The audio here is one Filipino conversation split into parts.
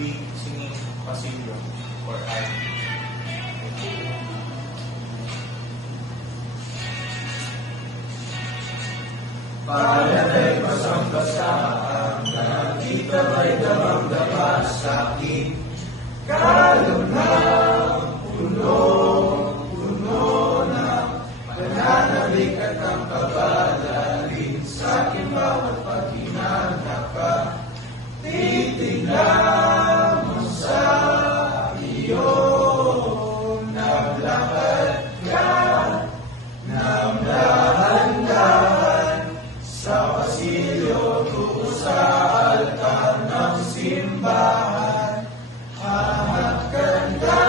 be singing Pasilio for art. Palanay basang-basaan, nakita ba'y damang-dama sa'kin? Kalunang puno ng pananabik at ang pabadalin sa'kin bawat paghinanap ka. Titignan mo sa iyo, naglakad ka ng dahan-dahan sa pasilyo tungo sa altar ng simbahan. Hanap ka na,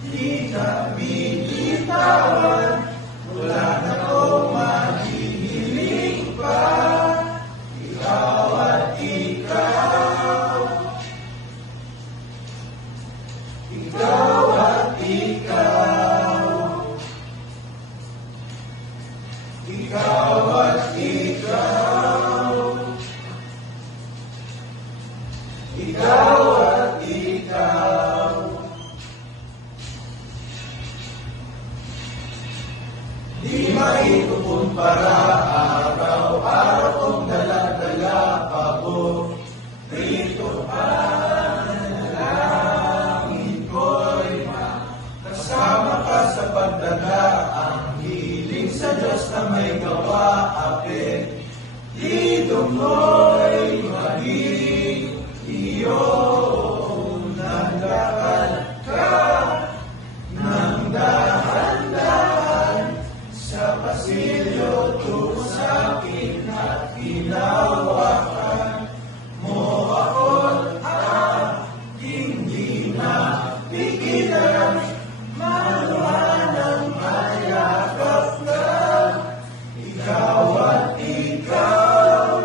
di ka binitawan, wala na kong maghihiling pa. Ikaw at ikaw, ikaw at ikaw, ikaw at ikaw, ikaw at ikaw. Di maikukumpara, araw-araw kong dala-dala pabor. Rito panalangin ko'y kasama ka sa pagdaga. Ang hiling sa Diyos na may gawa, apit. Dito mo'y maging iyo. Naglakad ka ng dahan-dahan sa pasilyo tungo sa'kin at hinawakan mo ako't aking di napigilan. Maluhanang mayakap ka, ikaw at ikaw,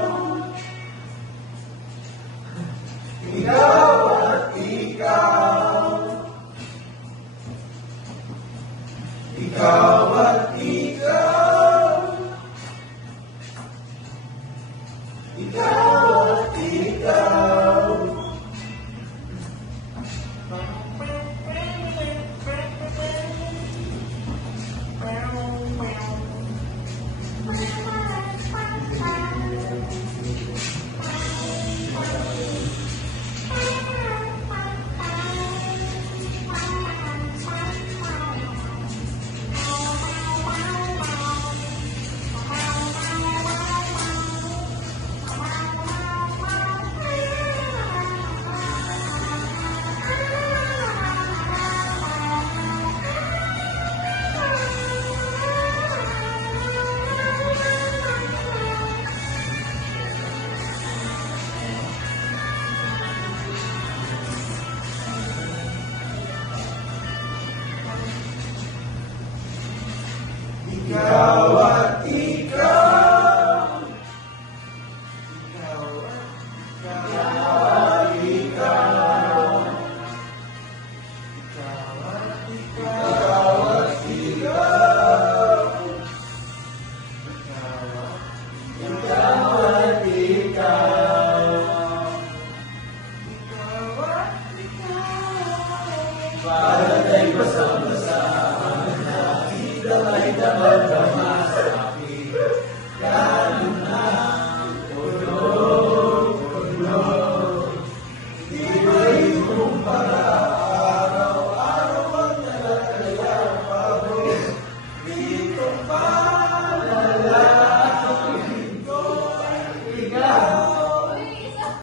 ikaw at ikaw, ikaw at ikaw, ikaw at ikaw. Ikaw at ikaw, ikaw at ikaw, ikaw at ikaw, ikaw at ikaw, ikaw at ikaw, ikaw at ikaw. Para tayo basang-basaan, nakita ba'y damang